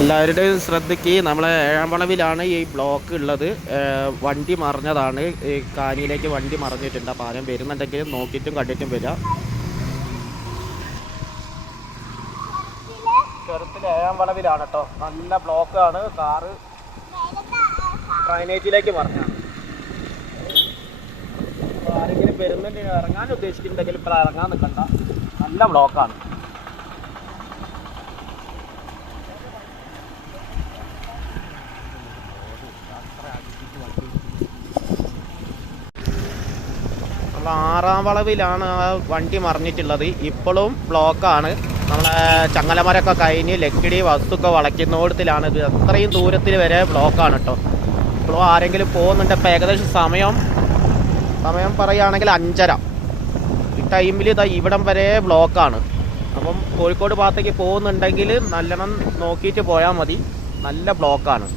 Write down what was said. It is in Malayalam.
എല്ലാവരുടെയും ശ്രദ്ധയ്ക്ക് നമ്മളെ ഏഴാമ്പളവിലാണ് ഈ ബ്ലോക്ക് ഉള്ളത്. വണ്ടി മറിഞ്ഞതാണ്, ഈ കാനിയിലേക്ക് വണ്ടി മറിഞ്ഞിട്ടുണ്ട്. അപ്പോൾ ആരും വരുന്നുണ്ടെങ്കിൽ നോക്കിയിട്ടും കണ്ടിട്ടും വരാം. ചെറുത്തിൽ ഏഴാമ്പളവിലാണ് കേട്ടോ, നല്ല ബ്ലോക്കാണ്. കാറ് ഡ്രൈനേജിലേക്ക് മറിഞ്ഞാണ്. അപ്പോൾ ആരെങ്കിലും വരുന്നുണ്ടെങ്കിൽ ഇറങ്ങാൻ ഉദ്ദേശിക്കുന്നുണ്ടെങ്കിൽ ഇപ്പോൾ ഇറങ്ങാൻ നിൽക്കണ്ട, നല്ല ബ്ലോക്കാണ്. ആറാം വളവിലാണ് ആ വണ്ടി മറിഞ്ഞിട്ടുള്ളത്. ഇപ്പോഴും ബ്ലോക്കാണ്. നമ്മളെ ചങ്ങലമരമൊക്കെ കഴിഞ്ഞ് ലക്കിടി വസ്തുക്ക വളയ്ക്കുന്നിടത്തിലാണ് ഇത്. അത്രയും ദൂരത്തിൽ വരെ ബ്ലോക്കാണ് കേട്ടോ. ഇപ്പോഴും ആരെങ്കിലും പോകുന്നുണ്ട്. ഇപ്പോൾ ഏകദേശം സമയം പറയുകയാണെങ്കിൽ 5:30. ഈ ടൈമിൽ ഇതാ ഇവിടം വരെ ബ്ലോക്കാണ്. അപ്പം കോഴിക്കോട് ഭാഗത്തേക്ക് പോകുന്നുണ്ടെങ്കിൽ നല്ലോണം നോക്കിയിട്ട് പോയാൽ മതി. നല്ല ബ്ലോക്കാണ്.